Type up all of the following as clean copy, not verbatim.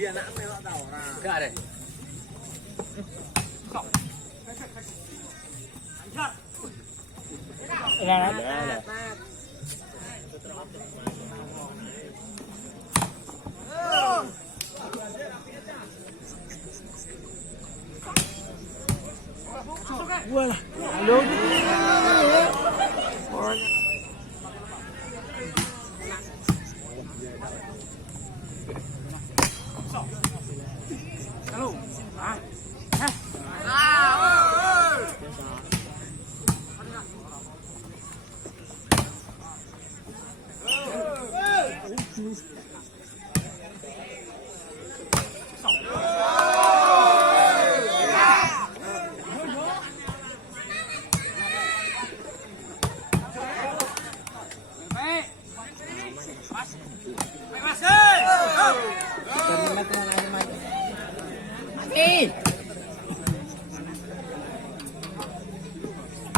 Dia nak melok tau ora. Enggak deh. Wah, halo.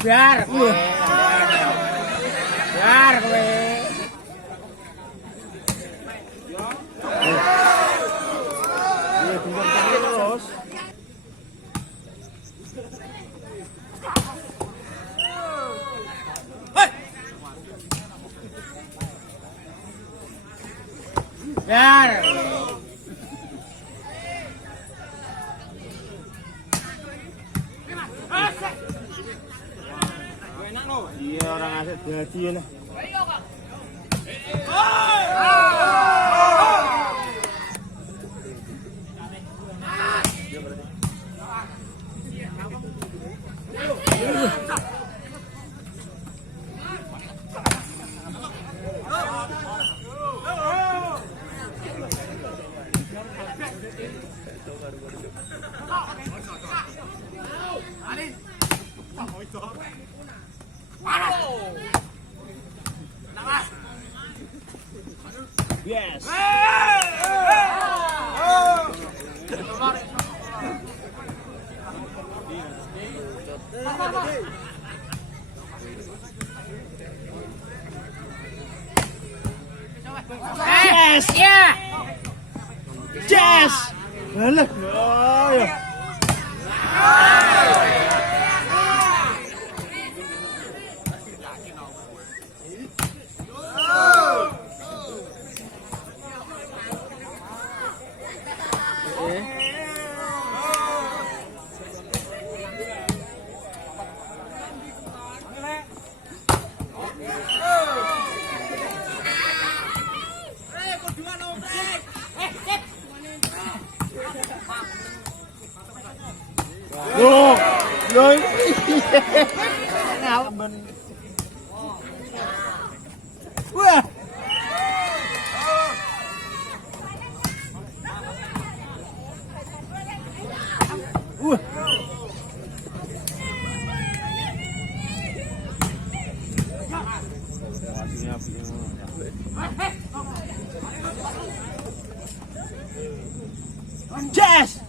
Biar kowe. Biar. Iya orang asik jadi lah. Yes. Yes, yeah. Yes. Alah. Oh, ya. Loh, loh. Ngamen. Wah. Yes.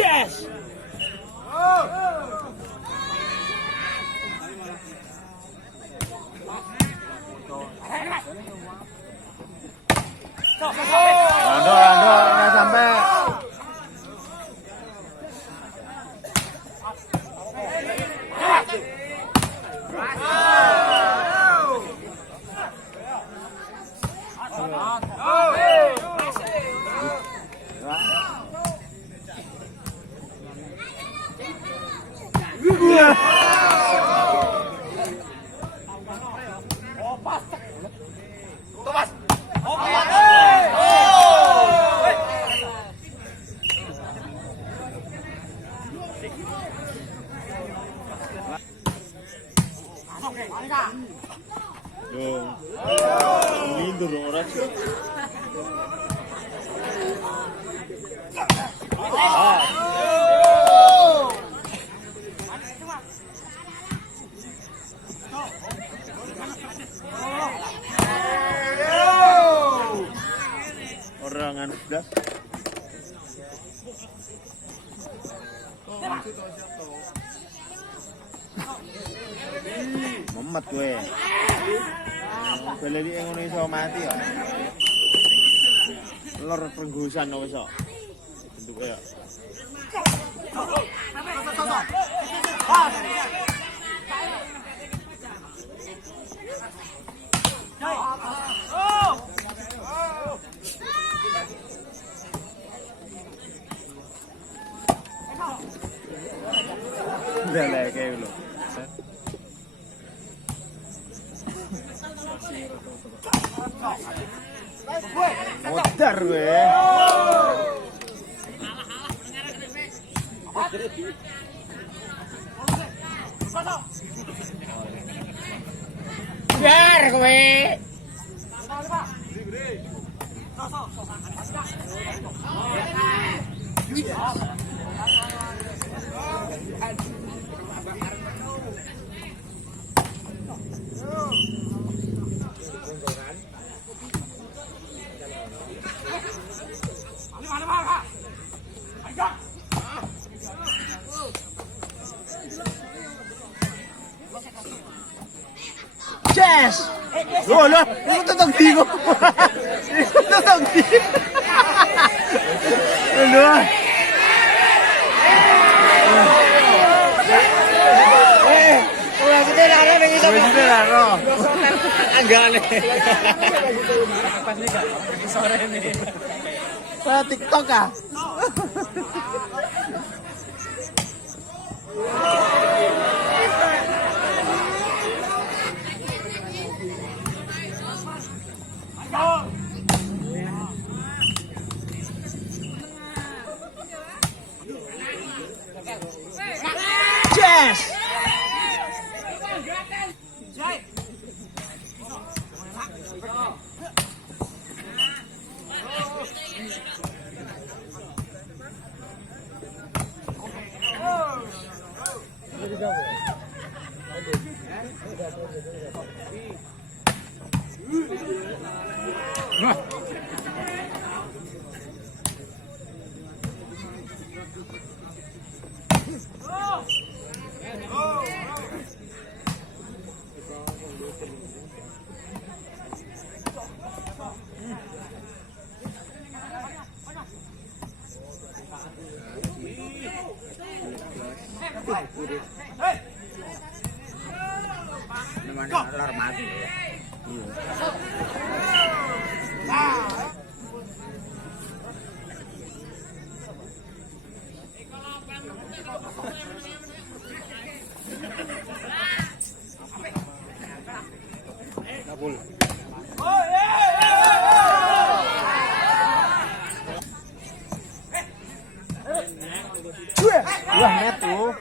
Yes. Lah. Dong. Lindur ora sih. Orangan gas. Memet gue. Beli yang ngono iso mati ya. Lor penggusan wis kok. Bentuke ya. Udah lah kayak lo. Modar gue. Biar gue. Yes! Lola, itu tetap bingung. Itu tetap bingung. Lola. Wah, kita laro ning iso. Kita laro. Anggane. Pas nih Kak, sore ini. Sa TikTok ah. Yes! Namanya lor mati. Kabul. Wah, net tuh.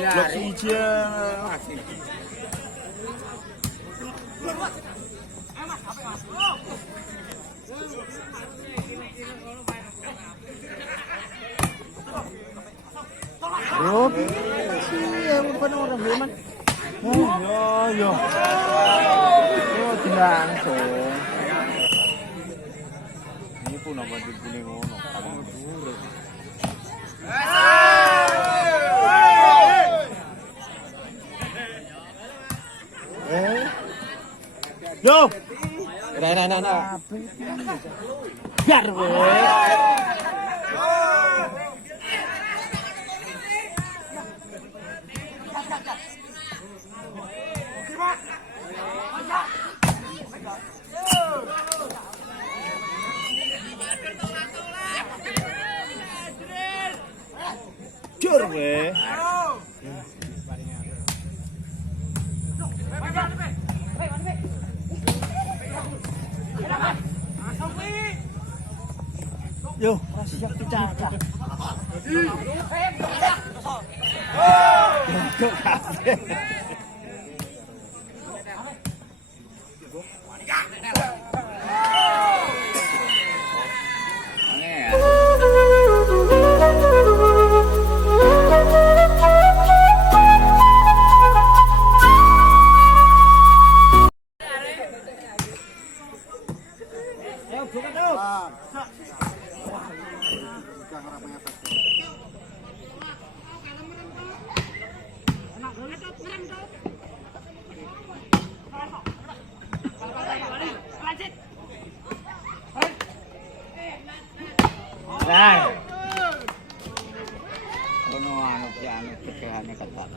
Blok hijau. Bro, yang bukan orang Jerman. Yo. Oh, langsung. Ini pun nama di kuning ngono. Nah. Biar weh. Jur weh. Yo, siap dicaca. Ayo, buka terus. Nah. Ono anu ki anu kekehannya ketat.